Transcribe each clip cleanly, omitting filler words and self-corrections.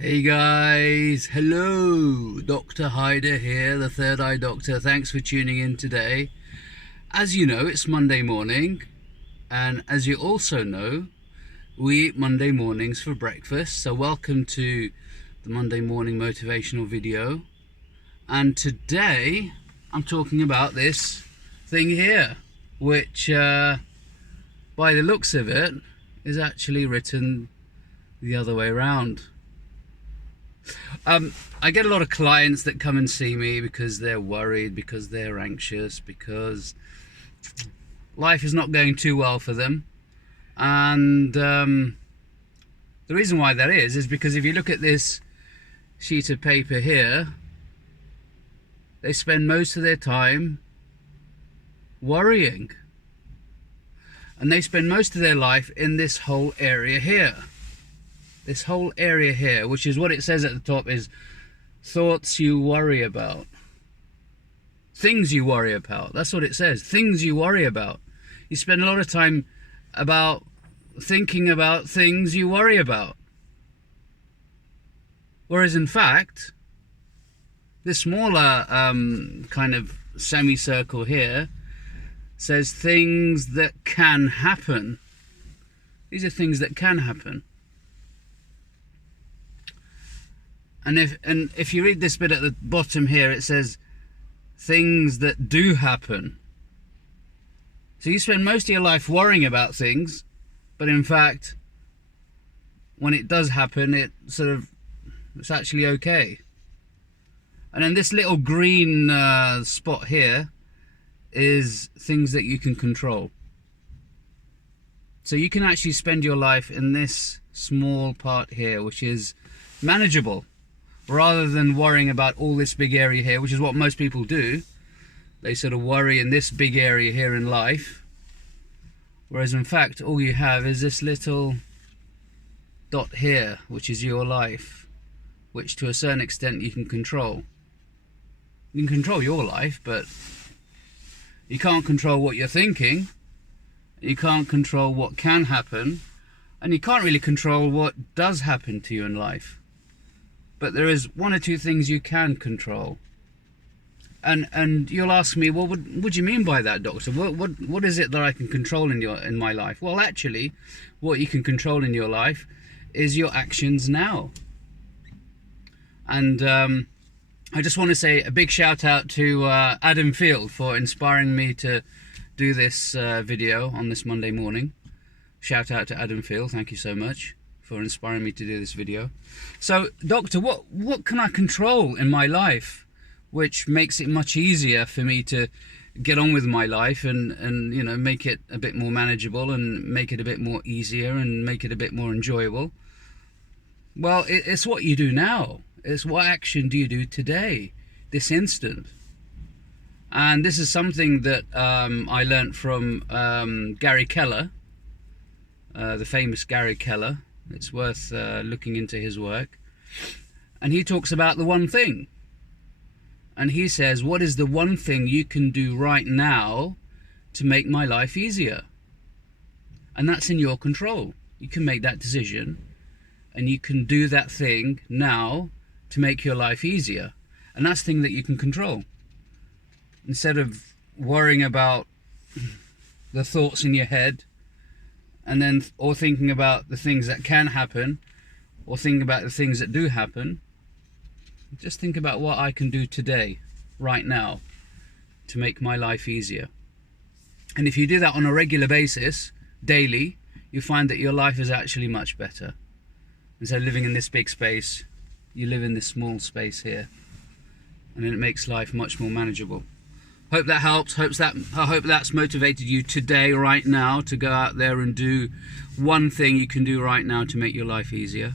Hey guys, hello, Dr. Hyder here, the Third Eye Doctor. Thanks for tuning in today. As you know, it's Monday morning, and as you also know, we eat Monday mornings for breakfast. So welcome to the Monday morning motivational video. And today I'm talking about this thing here, which by the looks of it is actually written the other way around. I get a lot of clients that come and see me because they're worried, because they're anxious, because life is not going too well for them. And the reason why that is because if you look at this sheet of paper here, they spend most of their time worrying. And they spend most of their life in this whole area here. This whole area here, which is what it says at the top, is thoughts you worry about. Things you worry about. That's what it says. Things you worry about. You spend a lot of time thinking about things you worry about. Whereas in fact, this smaller kind of semicircle here says things that can happen. These are things that can happen. And if you read this bit at the bottom here, it says things that do happen. So you spend most of your life worrying about things, but in fact, when it does happen, it's actually okay. And then this little green spot here is things that you can control. So you can actually spend your life in this small part here, which is manageable. Rather than worrying about all this big area here, which is what most people do. They sort of worry in this big area here in life. Whereas in fact, all you have is this little dot here, which is your life, which to a certain extent you can control. You can control your life, but you can't control what you're thinking. You can't control what can happen. And you can't really control what does happen to you in life. But there is one or two things you can control. And you'll ask me, well, what do you mean by that, doctor? What is it that I can control in my life? Well, actually, what you can control in your life is your actions now. And I just want to say a big shout out to Adam Field for inspiring me to do this video on this Monday morning. Shout out to Adam Field, thank you so much for inspiring me to do this video. So, doctor, what can I control in my life which makes it much easier for me to get on with my life and you know, make it a bit more manageable and make it a bit more easier and make it a bit more enjoyable? Well, it's what you do now. It's what action do you do today, this instant. And this is something that I learnt from Gary Keller, the famous Gary Keller. It's worth looking into his work. And he talks about the one thing. And he says, what is the one thing you can do right now to make my life easier? And that's in your control. You can make that decision. And you can do that thing now to make your life easier. And that's the thing that you can control. Instead of worrying about the thoughts in your head, and then or thinking about the things that can happen, or thinking about the things that do happen, just think about what I can do today, right now, to make my life easier. And if you do that on a regular basis, daily, you find that your life is actually much better. Instead of living in this big space, you live in this small space here, and then it makes life much more manageable. Hope that helps. I hope that's motivated you today, right now, to go out there and do one thing you can do right now to make your life easier.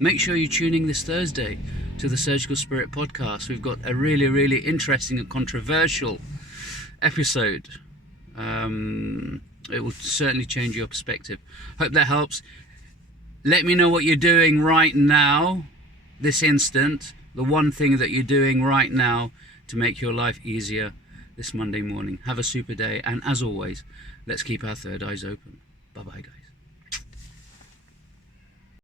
Make sure you're tuning this Thursday to the Surgical Spirit podcast. We've got a really, really interesting and controversial episode. It will certainly change your perspective. Hope that helps. Let me know what you're doing right now, this instant. The one thing that you're doing right now to make your life easier this Monday morning. Have a super day, and as always, let's keep our third eyes open. Bye bye, guys.